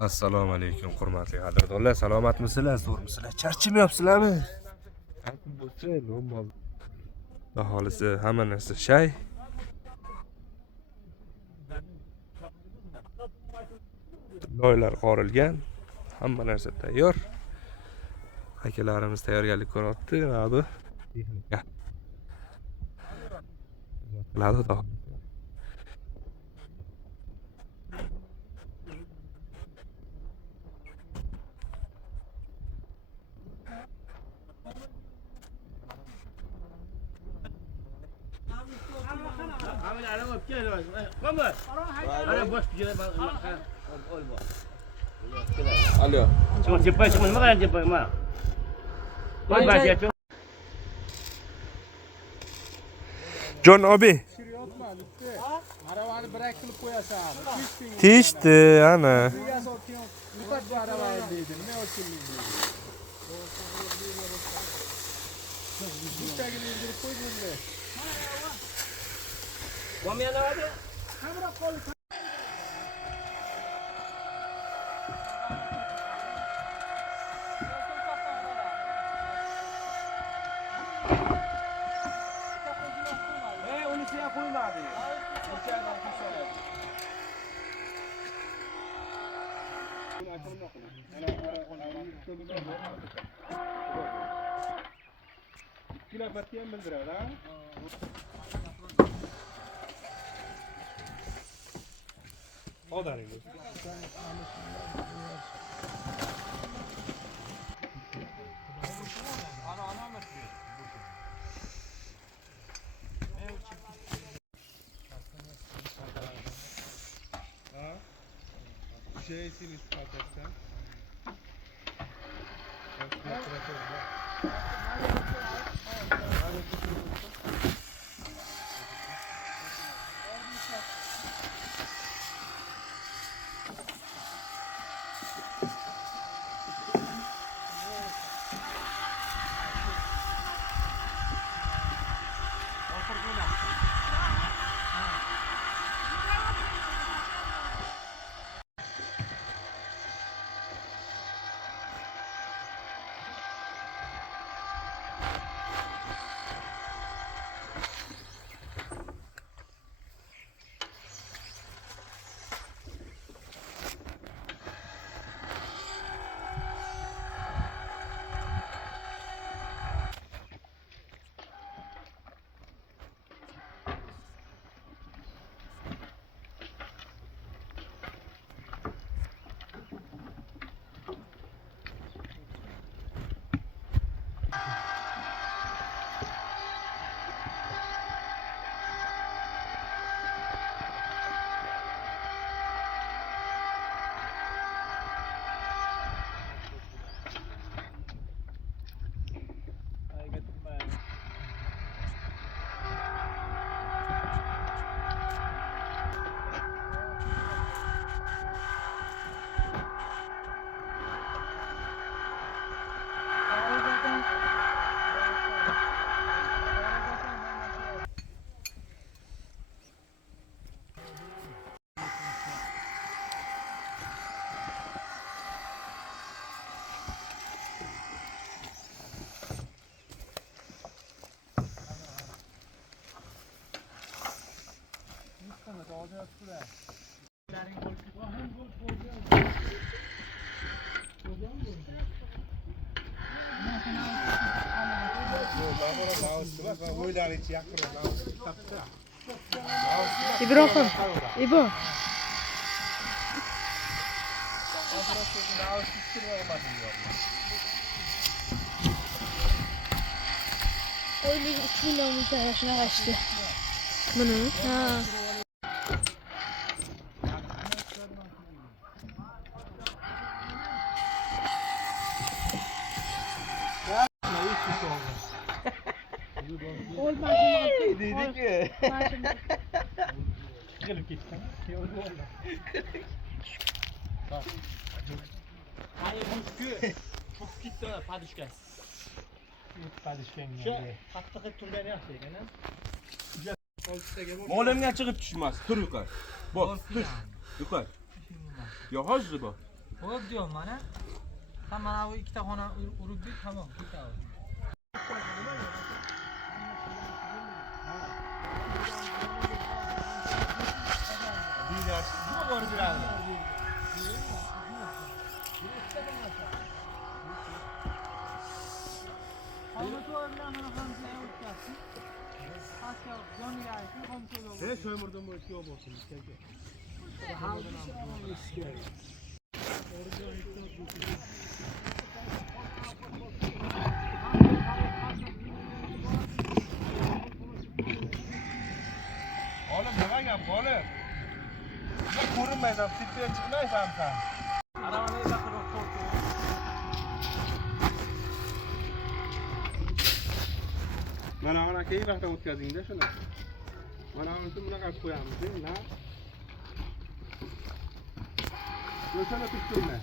Assalomu alaykum hurmatli qadrdonlar, salomatmisizlar, zo'rmisizlar, charchamayapsizlarmi? Bo'lsa, normal. Aholisi hamma narsa shay. Loylar qorilgan, hamma narsa tayyor. Akalarimiz tayyorgarlik ko'ryapti, mana bu texnika. Qiladi. Alo. Cuma cepat cuma mana cepat mana? Kau baca tu. Jon abi. Aravani brak qilib qo'yasan. Tishdi, ana. Yuqat bu aravani deydi. Nima ochilding deydi. Buchagini indirib qo'y bunga. Kau mana ada? Onu suya koymadı. Bıçağdan kusardı. Kilometre bildirar ha? Odaringiz. Şeysin ispatlarsan. İbrahim, İbo. Öyle 3 milyon yaşına kaçtı. Bunu? Ha. Dedi ki. Gelip gitsin. Hayır bu çok gitti ona padişkes. Şu hakkı turben yaptı gene. Olamga chiqib tushmas. Tur yuqori. Bor, tush. Yuqori. Yo hozir bor. Xo'p diyorum mana. Sen mana bu ikkita xona urib dik, tamam, ketadi. Nima borib yuradi? Oğlum nima gap, oğlum? Nima ko'rinmaysan, tipga chiqmaysan sen. Aravani yaqinroq tortib. Mana ana keyin vaqtdan o'tkazingda shuni. Mana uni bunaqa qilib qo'yamiz, na. O'shani tuttirma.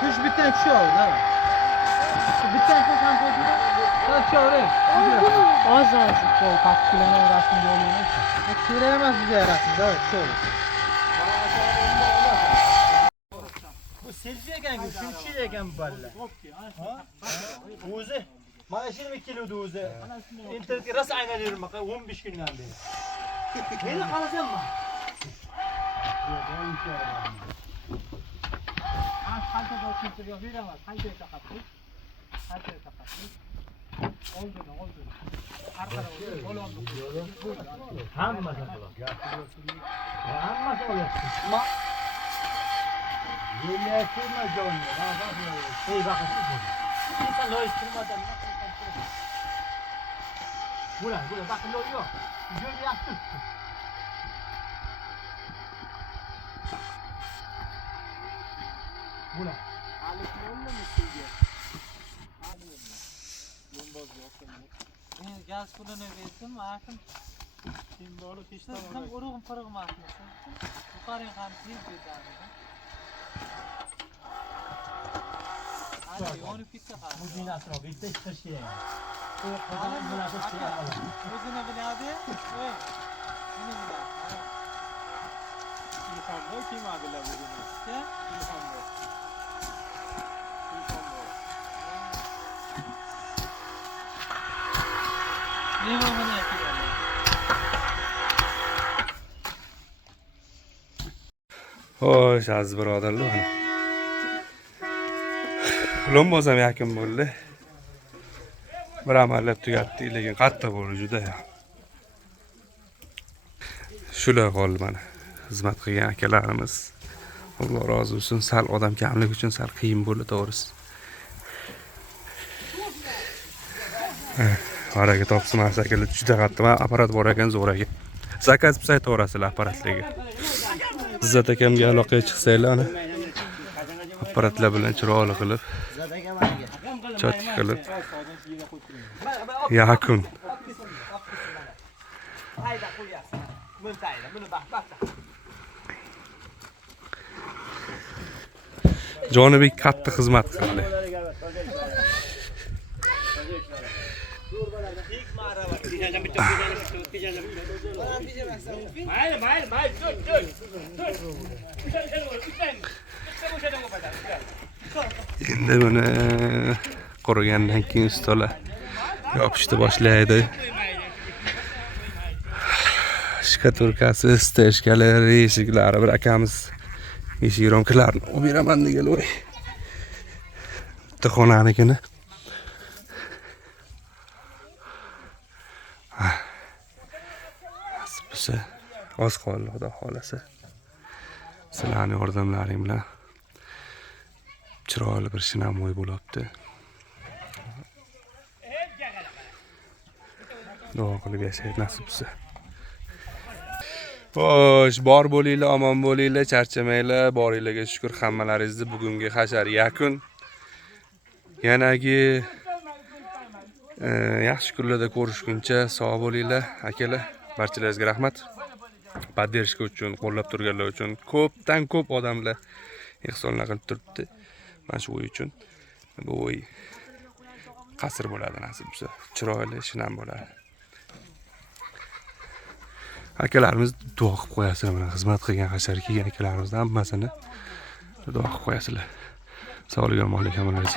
Kuch bittadan tushaver, ha. Bittadan kuch ham qo'ydi. Qara tushaver. Oz. Qo'l pastkilarni rasmga olmayman. Kerak emas bizga rasmda, tushaver. Bu selfie ekan-ku, shuncha ekan bu balla. O'zi mana 20 keluvdi o'zi. Internetga rosa aylanayapman, 15 kundan beri. Meni qarasanmi? Qancha o'tib beraman, qancha taqatdik? Qancha taqatdik? Oldin. Arqaga qo'lonni qo'ydim. Hammasi qilib. Hammasi olyapti. Yemeğe canlı. Hey bakın bu. İnsan loy kırmadan ne yapıyorsun? Bula bakın loy yok. Göl yaptı. Bula. Alıklarla mı sürüyor? Gaz kullanı verdim akım. Şimdi onu pişti. Tam uruğum pırığım atmışsın. Yukarıya kan tez bir daha. Bu dünyasına bitti işte. Bu kazanın münafık şey alalım. Özüne bile abi. Evet. İlhan Boy kim abiler bugün? İşte İlhan Boy. Ne var bana yapıyor? Xo'sh, aziz birodarlar. Lombozam yakin bo'ldi. Bir amallab tugatdik, lekin qattiq bo'ldi juda ya. Shular qoldi mana. Xizmat qilgan akalarimiz. Alloh rozi bo'lsin. Sal odam kamligi uchun sal qiyin bo'ldi, to'g'risi. Haraga topsimas akalar juda qattiq. Men apparat bor ekan zo'r ekan. Zakaz qilib aytaverasizlar apparatlarga. Izzat akamga aloqaga chiqsanglar, ana apparatlar bilan chiroyli qilib cho'tki qilib yakun. Jonibek qattiq xizmat qildi. Endi buni qurigandan keyin ustolar yopishni boshlaydi. Shkaturkasi, steshkalari, eshiklari bir akamiz eshik romkalarni olib beraman degan o'y. Bitta xonanikini. Bizga oz qoldi, xudo xolasa. Sizlarning yordamlaring bilan chiroyli bir shinamoy bo'libdi. Duo qilib yashaylik nasib bo'lsa. Xo'sh, bor bo'linglar, omon bo'linglar, charchamanglar. Boringlarga shukr, hammalaringizni bugungi hashar yakun. Yanagi yaxshi kunlarda ko'rishguncha sog' bo'linglar, akalar. Barchalaringizga rahmat. Poddershka uchun, qo'llab turganlar uchun ko'pdan ko'p odamlar ehsonlar qilib turibdi. Mana shu o'y uchun bu o'y qasr bo'ladi nasib bo'lsa. Chiroyli, shinam bo'ladi. Akalarimiz duo qilib qo'yasizlar, mana xizmat qilgan, hashar kelgan akalarimizni hammasini duo qilib qo'yasizlar. Sog'lik, omonlik, omonlik.